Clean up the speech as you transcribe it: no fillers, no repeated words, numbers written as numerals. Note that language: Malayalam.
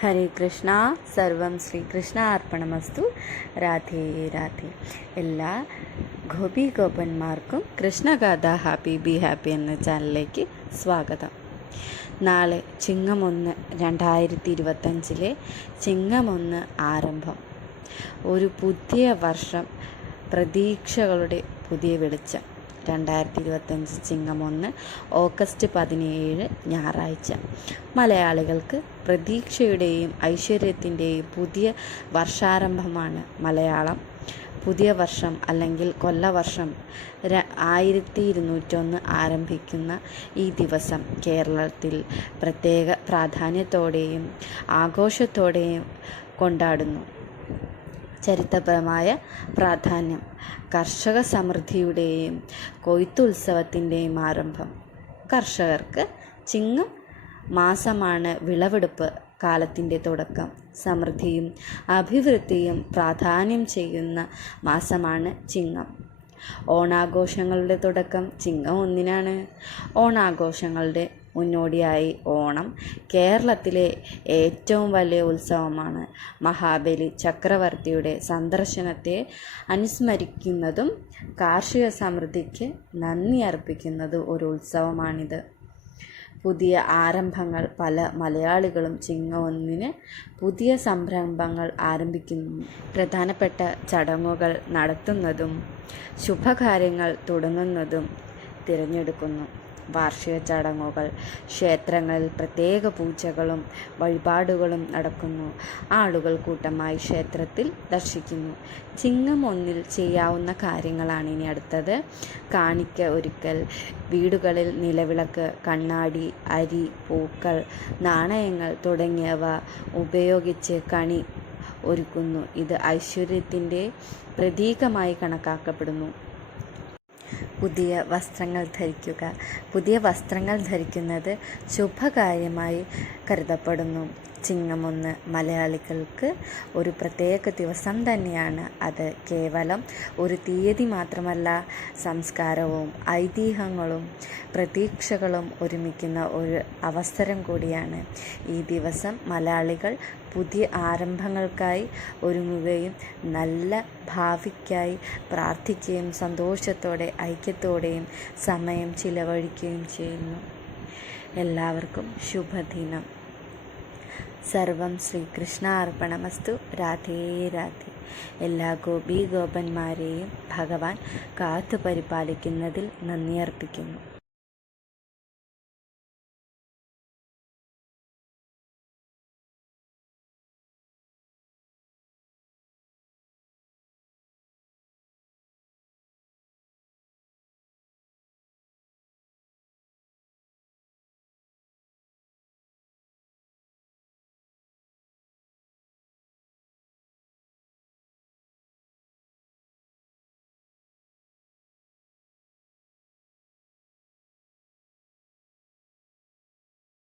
ഹരേ കൃഷ്ണ. സർവം ശ്രീകൃഷ്ണ അർപ്പണമസ്തു. രാധേ രാധേ. എല്ലാ ഗോപന്മാർക്കും കൃഷ്ണഗാഥ ഹാപ്പി ബി ഹാപ്പി എന്ന ചാനലിലേക്ക് സ്വാഗതം. നാളെ ചിങ്ങം 1 2025 ചിങ്ങം 1 ആരംഭം. ഒരു പുതിയ വർഷം, പ്രതീക്ഷകളുടെ പുതിയ വെളിച്ചം. 2025 ചിങ്ങം 1 ഓഗസ്റ്റ് 17 ഞായറാഴ്ച. മലയാളികൾക്ക് പ്രതീക്ഷയുടെയും ഐശ്വര്യത്തിൻ്റെയും പുതിയ വർഷാരംഭമാണ് മലയാളം. പുതിയ വർഷം അല്ലെങ്കിൽ കൊല്ലവർഷം 1201 ആരംഭിക്കുന്ന ഈ ദിവസം കേരളത്തിൽ പ്രത്യേക പ്രാധാന്യത്തോടെയും ആഘോഷത്തോടെയും കൊണ്ടാടുന്നു. ചരിത്രപരമായ പ്രാധാന്യം: കർഷക സമൃദ്ധിയുടെയും കൊയ്ത്തുത്സവത്തിൻ്റെയും ആരംഭം. കർഷകർക്ക് ചിങ്ങം മാസമാണ് വിളവെടുപ്പ് കാലത്തിൻ്റെ തുടക്കം. സമൃദ്ധിയും അഭിവൃദ്ധിയും പ്രാധാന്യം ചെയ്യുന്ന മാസമാണ് ചിങ്ങം. ഓണാഘോഷങ്ങളുടെ തുടക്കം ചിങ്ങം 1 ഓണാഘോഷങ്ങളുടെ മുന്നോടിയായി ഓണം കേരളത്തിലെ ഏറ്റവും വലിയ ഉത്സവമാണ്. മഹാബലി ചക്രവർത്തിയുടെ സന്ദർശനത്തെ അനുസ്മരിക്കുന്നതും കാർഷിക സമൃദ്ധിക്ക് നന്ദി അർപ്പിക്കുന്നതും ഒരു ഉത്സവമാണിത്. പുതിയ ആരംഭങ്ങൾ: പല മലയാളികളും ചിങ്ങം 1 പുതിയ സംരംഭങ്ങൾ ആരംഭിക്കുന്നു. പ്രധാനപ്പെട്ട ചടങ്ങുകൾ നടത്തുന്നതും ശുഭകാര്യങ്ങൾ തുടങ്ങുന്നതും തിരഞ്ഞെടുക്കുന്നു. വാർഷിക ചടങ്ങുകൾ: ക്ഷേത്രങ്ങളിൽ പ്രത്യേക പൂജകളും വഴിപാടുകളും നടക്കുന്നു. ആളുകൾ കൂട്ടമായി ക്ഷേത്രത്തിൽ ദർശിക്കുന്നു. ചിങ്ങം 1 ചെയ്യാവുന്ന കാര്യങ്ങളാണ് ഇനി അടുത്തത്. കാണിക്ക ഒരുക്കൽ: വീടുകളിൽ നിലവിളക്ക്, കണ്ണാടി, അരി, പൂക്കൾ, നാണയങ്ങൾ തുടങ്ങിയവ ഉപയോഗിച്ച് കണി ഒരുക്കുന്നു. ഇത് ഐശ്വര്യത്തിൻ്റെ പ്രതീകമായി കണക്കാക്കപ്പെടുന്നു. പുതിയ വസ്ത്രങ്ങൾ ധരിക്കുക: പുതിയ വസ്ത്രങ്ങൾ ധരിക്കുന്നത് ശുഭകാര്യമായി കരുതപ്പെടുന്നു. ചിങ്ങം 1 മലയാളികൾക്ക് ഒരു പ്രത്യേക ദിവസം തന്നെയാണ്. അത് കേവലം ഒരു തീയതി മാത്രമല്ല, സംസ്കാരവും ഐതിഹ്യങ്ങളും പ്രതീക്ഷകളും ഒരുമിക്കുന്ന ഒരു അവസരം കൂടിയാണ്. ഈ ദിവസം മലയാളികൾ പുതിയ ആരംഭങ്ങൾക്കായി ഒരുങ്ങുകയും നല്ല ഭാവിക്കായി പ്രാർത്ഥിക്കുകയും സന്തോഷത്തോടെ ഐക്യത്തോടെയും സമയം ചിലവഴിക്കുകയും ചെയ്യുന്നു. എല്ലാവർക്കും ശുഭദിനം. സർവം ശ്രീകൃഷ്ണ അർപ്പണമസ്തു. രാധേ രാധേ. എല്ലാ ഗോപന്മാരെയും ഭഗവാൻ കാത്തു പരിപാലിക്കുന്നതിൽ നന്ദി അർപ്പിക്കുന്നു.